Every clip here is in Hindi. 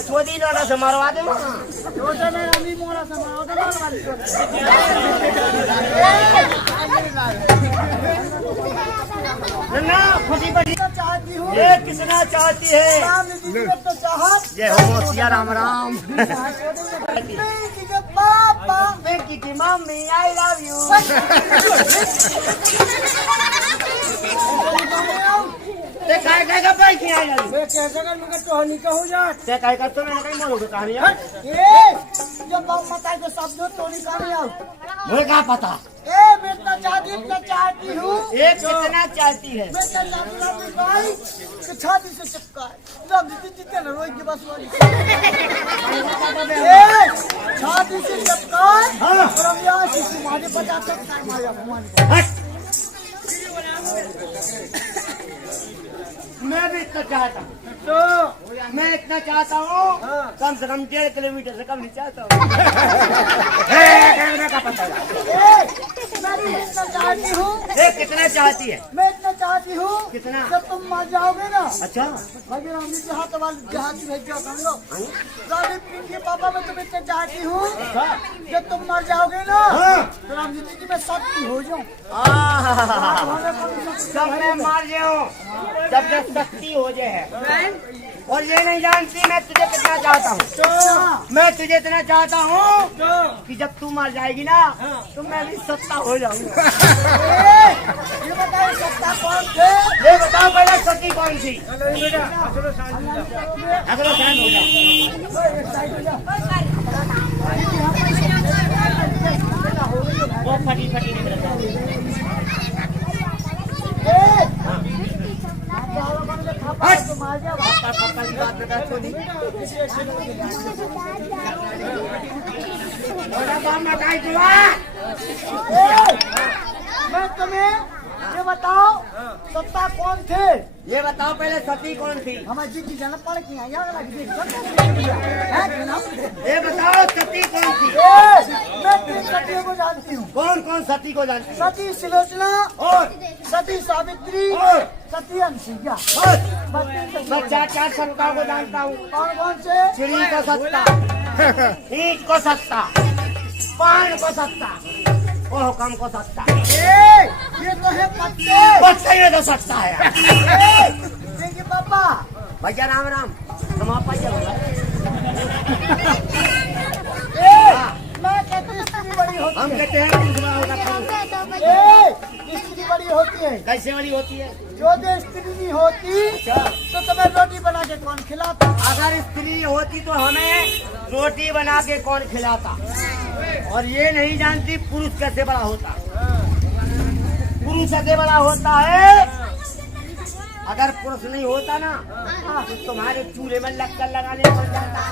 चोदी लड़ा से मारवा दे खुशी बड़ी चाहती हूँ ये कितना चाहती है तो चाहत जय हो सिया राम राम पापा बेटी की मम्मी आई लव यू ते काय काय का पाई की आई लव यू मैं कैसे कर मगर तो हनी का हो जा ते काय का तो मैंने कहीं मोड़ कहानी है ए जब बाप मताई को शब्द तो निकाल आओ मुझे क्या पता ए मैं तो चाहती हूँ ये कितना चाहती है मैं तो चाहती भाई कि छाती से चिपका जब जीते ना रोई की बस वाली ए छाती से चिपका और हम यहाँ से तुम्हारे 50 तक टाइम आया हमारे मैं भी इतना चाहता हूँ तो मैं इतना चाहता हूँ कम से कम 1.5 किलोमीटर से कम नहीं चाहता हूँ का पता मैं भी इतना चाहती हूँ ये कितना चाहती है मैं इतना चाहती हूँ कितना जब तुम मर जाओगे ना अच्छा भाई हम जहाँ वाले जहाज भेज जाओ हम लोग गाड़ी पिंकी पापा मैं तुम्हें इतना चाहती हूँ जब तुम मर जाओगे ना तो हम जिंदगी में शक्ति हो जाऊँ जब मैं मर जाऊँ जब तक शक्ति हो जाए और ये नहीं जानती मैं तुझे कितना चाहता हूँ मैं तुझे इतना चाहता हूँ कि जब तू मर जाएगी ना तो मैं भी सत्ता हो जाऊंगा ये बताओ सत्ता कौन थे ये बताओ पहले सती कौन सी अगला शायद हो फटी फटी निकल मैं तुम्हें ये बताओ सत्ता कौन थे ये बताओ पहले सती कौन थी हमारी जी की जाना पड़ के ये बताओ सती कौन थी मैं तीन सतियों को जानती हूँ कौन कौन सती को जानती है सती सुलोचना और सती सावित्री और सती अनसुईया मैं 4 सत्ताओं को जानता हूँ कौन कौन से चिड़ी को सत्ता ईंट को सत्ता पान को सत्ता और हुक्म को सत्ता ये तो है पत्ते बच्चे ये तो सत्ता है देखिए पापा भैया राम राम तुम आप भैया मैं कहती हूँ स्त्री बड़ी होती हम है कहते हैं दूसरा होगा स्त्री बड़ी होती है कैसे वाली होती है जो दे स्त्री नहीं होती तो तुम्हें रोटी बना के कौन खिलाता अगर स्त्री होती तो हमें रोटी बना के कौन खिलाता और ये नहीं जानती पुरुष कैसे बड़ा होता पुरुष कैसे बड़ा होता है अगर पुरुष नहीं होता ना तो तुम्हारे चूल्हे में लक्कर लगाने पड़ जाता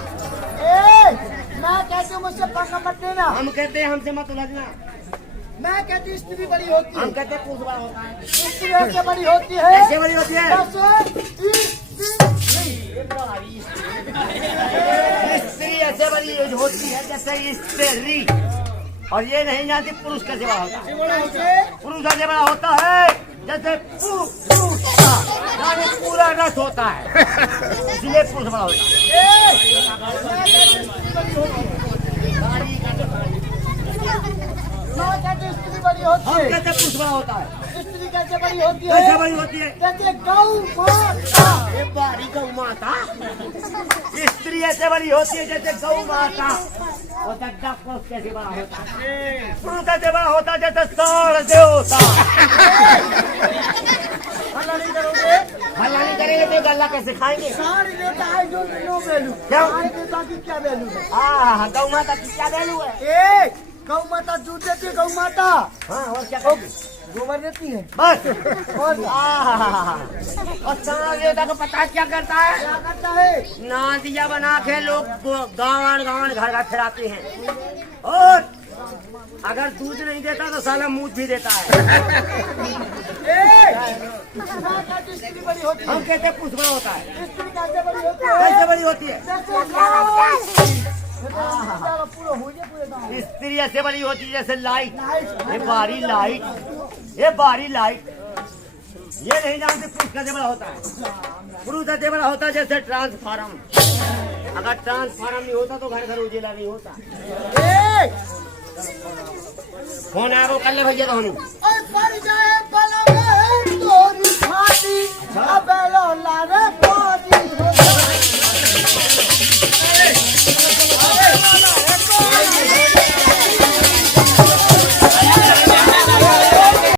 मैं कहती हूँ मुझसे पंखा मत देना हम कहते हैं हमसे मत उलझना मैं कहती हूँ स्त्री बड़ी होती है हम कहते हैं पुरुष बड़ा होता है स्त्री ऐसे बड़ी होती है कैसे बड़ी होती है स्त्री ऐसे बड़ी होती है जैसे स्त्री और ये नहीं जानती पुरुष कैसे बड़ा होता है पुरुष कैसे बड़ा होता है जैसे पूरा रस होता है इसलिए पुरुष बड़ा होता है स्त्री बड़ी होती हम है कहते पुरुष बड़ा होता है स्त्री कैसे बड़ी होती कैसे है बड़ी होती है जैसे गौ माता ये बारी गौ माता स्त्री ऐसे बड़ी होती है जैसे गौ माता और दड्डा पुरुष कैसे बड़ा होता है पुरुष कैसे बड़ा होता है जैसे साढ़ देवता हल्ला नहीं करोगे हल्ला नहीं करेंगे तो गल्ला कैसे खाएंगे सारी देवता है जो नो वैल्यू क्या? सारी देवता की क्या वैल्यू है हाँ गौ माता की क्या वैल्यू है गौ माता दूध देती है गौ माता हाँ और क्या करेंगे गोबर देती है बस और और साढ़ देवता को पता क्या करता है क्या करता है नादिया बना के लोग गाँव घर घर फिराते हैं और अगर दूध नहीं देता तो साला मूत भी देता है स्त्री बड़ी होती है। हम कहते हैं पुरुष बड़ा होता है। स्त्री कैसे बड़ी होती है? कैसे बड़ी होती है? पूरा हो गया पूरे गाँव। स्त्री ऐसे बड़ी होती है जैसे लाइट, ये बारी लाइट, ये बारी लाइट। ये नहीं जानते पुरुष कैसे बड़ा होता है। पुरुष ऐसे बड़ा होता है जैसे ट्रांसफार्म। अगर ट्रांसफार्म नहीं होता तो घर घर उजेला नहीं होता। ए, फोन आया वो कर ले भैया तो हम अरे